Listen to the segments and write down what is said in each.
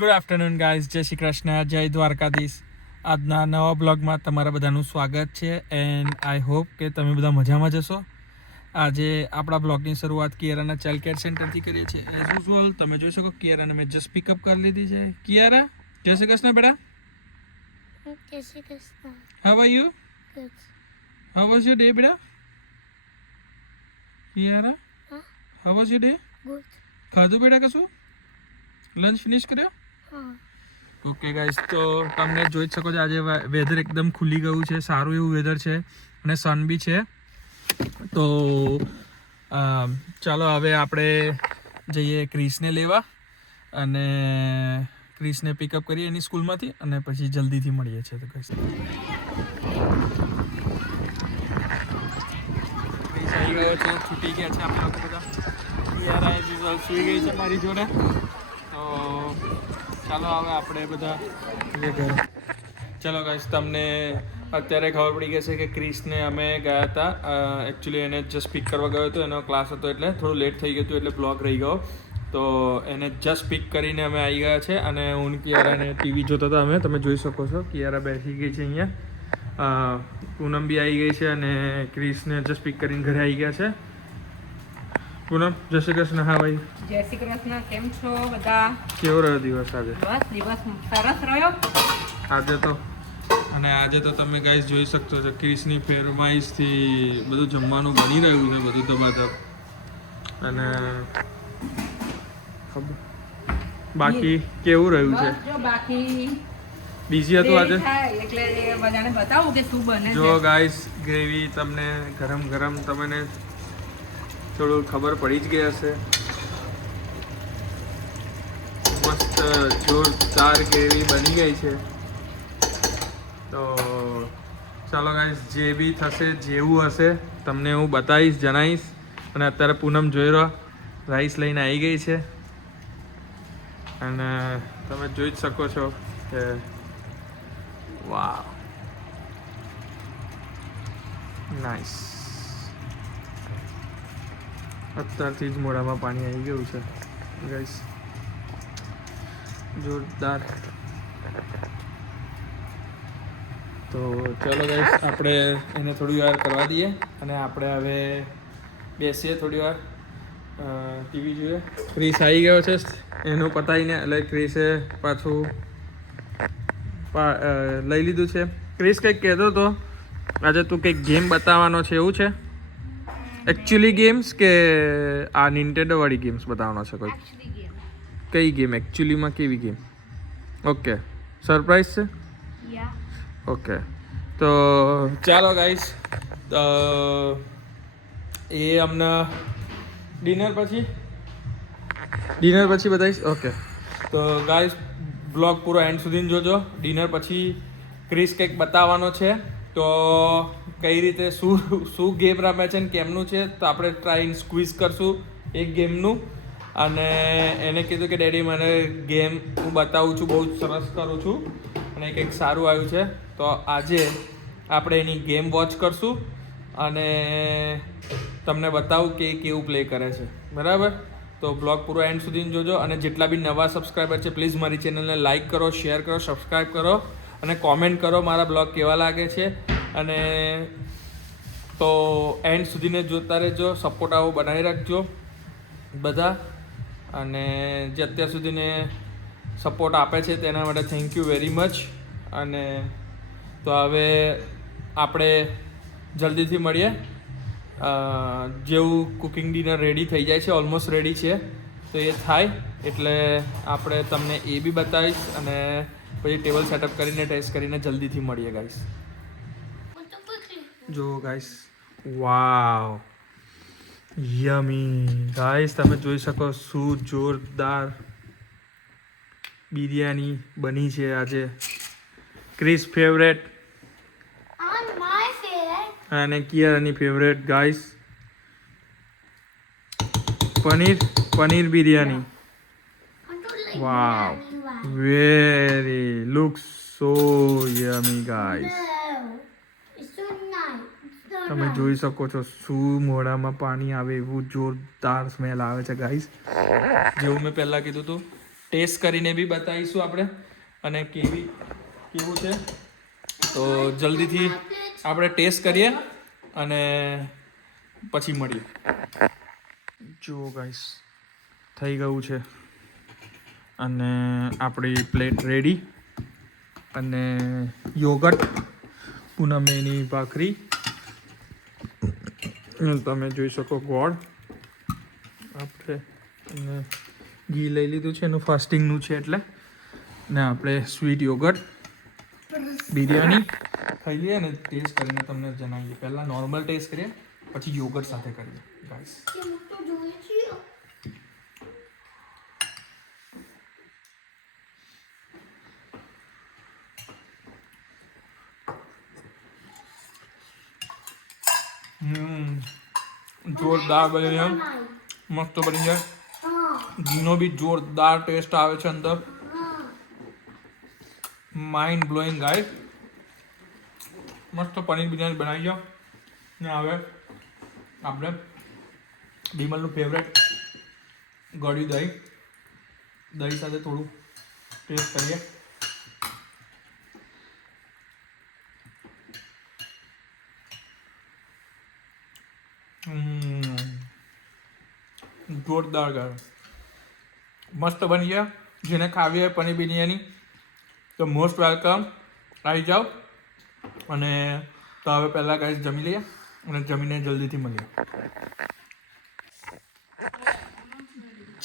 Good afternoon guys, જય શ્રી કૃષ્ણ, જય દ્વારકાધીશ. આજના નવા બ્લોગમાં તમારા બધાનું સ્વાગત છે એન્ડ આઈ હોપ કે તમે બધા મજામાં જશો. આજે આપણા બ્લોગની શરૂઆત કિયારાના ચાઇલ્ડ કેર સેન્ટરથી કરીએ છીએ. એઝ યુઝ્યુઅલ તમે જોઈ શકો કિયારાને મેં જસ્ટ પિકઅપ કરી લીધી છે. કિયારા, જય શ્રી કૃષ્ણ બેટા. જય Shri Krishna. How are you? Good. How was your day બેટા? કિયારા, હા? How was your day? Good. ખાધું બેટા કશું? લંચ ફિનિશ કર્યો? હા. ઓકે ગાઈસ, તો તમને જોઈ જ શકો છો આજે વેધર એકદમ ખુલી ગયું છે, સારું એવું વેધર છે અને સન બી છે. તો ચાલો હવે આપણે જઈએ ક્રિસને લેવા અને ક્રિસને પિકઅપ કરીએ એની સ્કૂલમાંથી અને પછી જલ્દીથી મળીએ છીએ. તો ગાઈસ ક્રિસ આવી ગયો છે, છૂટી ગયા છે આપણે લોકો બધા. યાર સુઈ ગઈ છે મારી જોડે. તો ચાલો હવે આપણે બધા ઘરે. ચાલો ગાઈસ, તમને અત્યારે ખબર પડી ગઈ છે કે ક્રિસને અમે ગયા હતા. એકચ્યુઅલી એને જસ્ટ પિક કરવા ગયો હતો, એનો ક્લાસ હતો એટલે થોડું લેટ થઈ ગયું હતું એટલે બ્લોગ રહી ગયો. તો એને જસ્ટ પિક કરીને અમે આવી ગયા છે અને હું કિયારાને ટીવી જોતા હતા અમે. તમે જોઈ શકો છો કિયારા બેસી ગઈ છે અહીંયા. પૂનમ બી આવી ગઈ છે અને ક્રિસને જસ્ટ પિક કરીને ઘરે આવી ગયા છે. પૂનમ, જય શ્રી કૃષ્ણ. હા ભાઈ, જય શ્રી કૃષ્ણ. કેમ છો બધા? કેવો રહ્યો દિવસ આજે? બસ દિવસ સરસ રહ્યો આજે તો તમે ગાઈસ જોઈ શકતો છો ક્રિસની ફેરમાઈશથી બધું જમવાનું બની રહ્યું છે, બધું ધબાધબ. અને બાકી કેવું રહ્યું છે? બસ જો બાકી બીજી હતું આજે? થાય એટલે બધાને બતાવું કે શું બને જો છે. ગાઈસ, ગ્રેવી તમને ગરમ ગરમ તમને થોડું ખબર પડી જ ગઈ હશે. મસ્ત જોરદાર ગ્રેવી બની ગઈ છે. તો ચાલો ગાઈસ, જે બી થશે જેવું હશે તમને હું બતાવીશ, જણાવીશ. અને અત્યારે પૂનમ જોઈ રહ્યો રાઈસ લઈને આવી ગઈ છે અને તમે જોઈ જ શકો છો કે વાવ, નાઈસ. અત્યારથી જ મોઢામાં પાણી આવી ગયું છે ગાઈસ, જોરદાર. તો ચાલો ગાઈસ, આપણે એને થોડી વાર કરવા દઈએ અને આપણે હવે બેસીએ થોડી વાર, ટીવી જોઈએ. ક્રિસ આવી ગયો છે એનું પતાવીને, એટલે ક્રિસે પાછું લઈ લીધું છે. ક્રિસ કંઈક કહેતો હતો આજે તું કંઈક ગેમ બતાવવાનો છે, એવું છે? એકચ્યુઅલી ગેમ્સ કે આ નિન્ટેન્ડો વાળી ગેમ્સ બતાવવાનો છે કોઈ? કઈ ગેમ એકચ્યુઅલીમાં? કેવી ગેમ? ઓકે, સરપ્રાઈઝ છે. ઓકે, તો ચાલો ગાઈસ, એ અમને ડિનર પછી બતાવીશ. ઓકે, તો ગાઈસ બ્લોગ પૂરો એન્ડ સુધી જોજો. ડિનર પછી ક્રિસ કંઈક બતાવવાનો છે, તો કઈ રીતે શું ગેમ રમે છે ને કેમનું છે, તો આપણે ટ્રાય સ્ક્વીઝ કરશું એક ગેમનું. અને એને કીધું કે ડેડી મને ગેમ હું બતાવું છું, બહુ જ સરસ કરું છું અને કંઈક સારું આવ્યું છે. તો આજે આપણે એની ગેમ વોચ કરશું અને તમને બતાવું કે કેવું પ્લે કરે છે, બરાબર? તો બ્લોગ પૂરો એન્ડ સુધી જોજો. અને જેટલા બી નવા સબસ્ક્રાઈબર છે પ્લીઝ મારી ચેનલને લાઇક કરો, શેર કરો, સબસ્ક્રાઈબ કરો અને કોમેન્ટ કરો મારા બ્લોગ કેવા લાગે છે. અને તો એન્ડ સુધીને જોતા રહેજો, સપોર્ટ આવો બનાવી રાખજો બધા. અને જે અત્યાર સુધીને સપોર્ટ આપે છે તેના માટે થેન્ક યુ વેરી મચ. અને તો હવે આપણે જલ્દીથી મળીએ. જેવું કુકિંગ ડિનર રેડી થઈ જાય છે, ઓલમોસ્ટ રેડી છે, તો એ થાય એટલે આપણે તમને એ બી બતાવીશ અને પછી ટેબલ સેટઅપ કરીને ટેસ્ટ કરીને જલ્દીથી મળીએ ગાઈસ. જો ગાઈસ, વાવ, યમી ગાઈસ, તમે જોઈ શકો શું જોરદાર બિરયાની બની છે આજે. ક્રિસ ફેવરેટ અને કિયારાની ફેવરેટ ગાઈસ, પનીર બિરયાની. વાવ, વેરી લુક્સ સો યમી ગાઈસ. તમે જોઈ શકો છો શું મોઢામાં પાણી આવે એવું જોરદાર સ્મેલ આવે છે ગાઈસ. જેવું મેં પહેલાં કીધું હતું ટેસ્ટ કરીને બી બતાવીશું આપણે અને કેવું છે. તો જલ્દીથી આપણે ટેસ્ટ કરીએ અને પછી મળીએ. જો ગાઈસ થઈ ગયું છે અને આપણી પ્લેટ રેડી અને યોગર્ટ પૂનમેની ભાખરી તમે જોઈ શકો, ગોળ આપણે અને ઘી લઈ લીધું છે, એનું ફાસ્ટિંગનું છે એટલે, ને આપણે સ્વીટ યોગર્ટ બિરયાની ખાઈએ અને ટેસ્ટ કરીને તમને જણાવીએ. પહેલાં નોર્મલ ટેસ્ટ કરીએ પછી યોગર્ટ સાથે કરીએ ગાઈસ. જોરદાર બની છે, મસ્ત બની છે. ઘીનો બી જોરદાર ટેસ્ટ આવે છે અંદર, માઇન્ડ બ્લોઈંગ ગાઈસ. મસ્ત પનીર બિરયાની બનાવી છે ને હવે આપણે બીમલનું ફેવરેટ ગળ્યું દહીં સાથે થોડું ટેસ્ટ કરીએ. જોરદાર ગાય, મસ્ત બની ગયા. જેને ખાવી હોય પનીર બિરયાની તો મોસ્ટ વેલકમ, આવી જાઓ. અને તો હવે પહેલાં ગાઈસ જમી લઈએ અને જમીને જલ્દીથી મળીએ.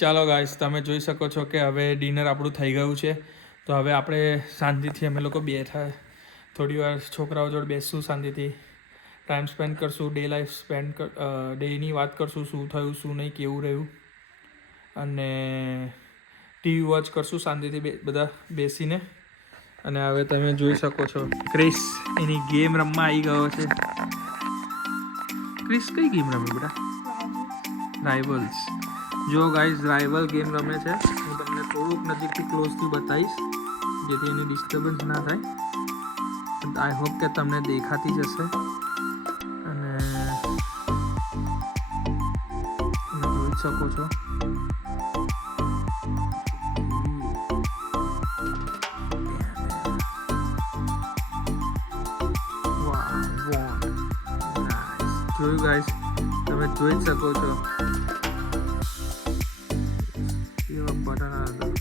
ચાલો ગાઈસ, તમે જોઈ શકો છો કે હવે ડિનર આપણું થઈ ગયું છે. તો હવે આપણે શાંતિથી અમે લોકો બેઠા થોડી વાર છોકરાઓ જોડે બેસશું, શાંતિથી ટાઈમ સ્પેન્ડ કરશું, ડેની વાત કરશું, શું થયું શું નહીં, કેવું રહ્યું, અને ટીવી વોચ કરશું શાંતિથી બધા બેસીને. અને હવે તમે જોઈ શકો છો ક્રિસ એની ગેમ રમવા આવી ગયો છે. ક્રિસ કઈ ગેમ રમે બેટા? રાઇવલ્સ. જો ગાઈઝ રાઇવલ ગેમ રમે છે. હું તમને થોડુંક નજીકથી ક્લોઝથી બતાવીશ જેથી એની ડિસ્ટર્બન્સ ના થાય. આઈ હોપ કે તમને દેખાતી જશે. અને તમે જોઈ શકો છો જોયું ગાઈસ, તમે જોઈ શકો છો એવા બટન હતા.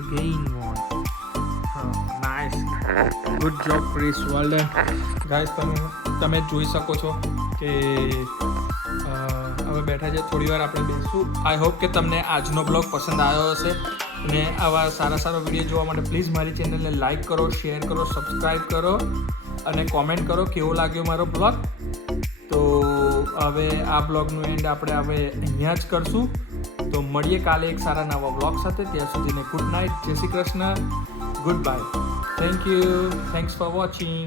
Again won. Oh, nice. Good job, Chris. Well done. Guys, તમે જોઈ શકો છો કે હવે બેઠા છે, થોડી વાર આપણે બેસશું. આઈ હોપ કે તમને આજનો બ્લોગ પસંદ આવ્યો હશે અને આવા સારા વિડીયો જોવા માટે પ્લીઝ મારી ચેનલને લાઈક કરો, શેર કરો, સબસ્ક્રાઈબ કરો અને કોમેન્ટ કરો કેવો લાગ્યો મારો બ્લોગ. તો હવે આ બ્લોગનું એન્ડ આપણે હવે અહીંયા જ કરશું. તો મળીએ કાલે એક સારા નવા બ્લોગ સાથે. ત્યાં સુધીને ગુડ નાઇટ, જય Shri Krishna, good bye, thank you, thanks for watching.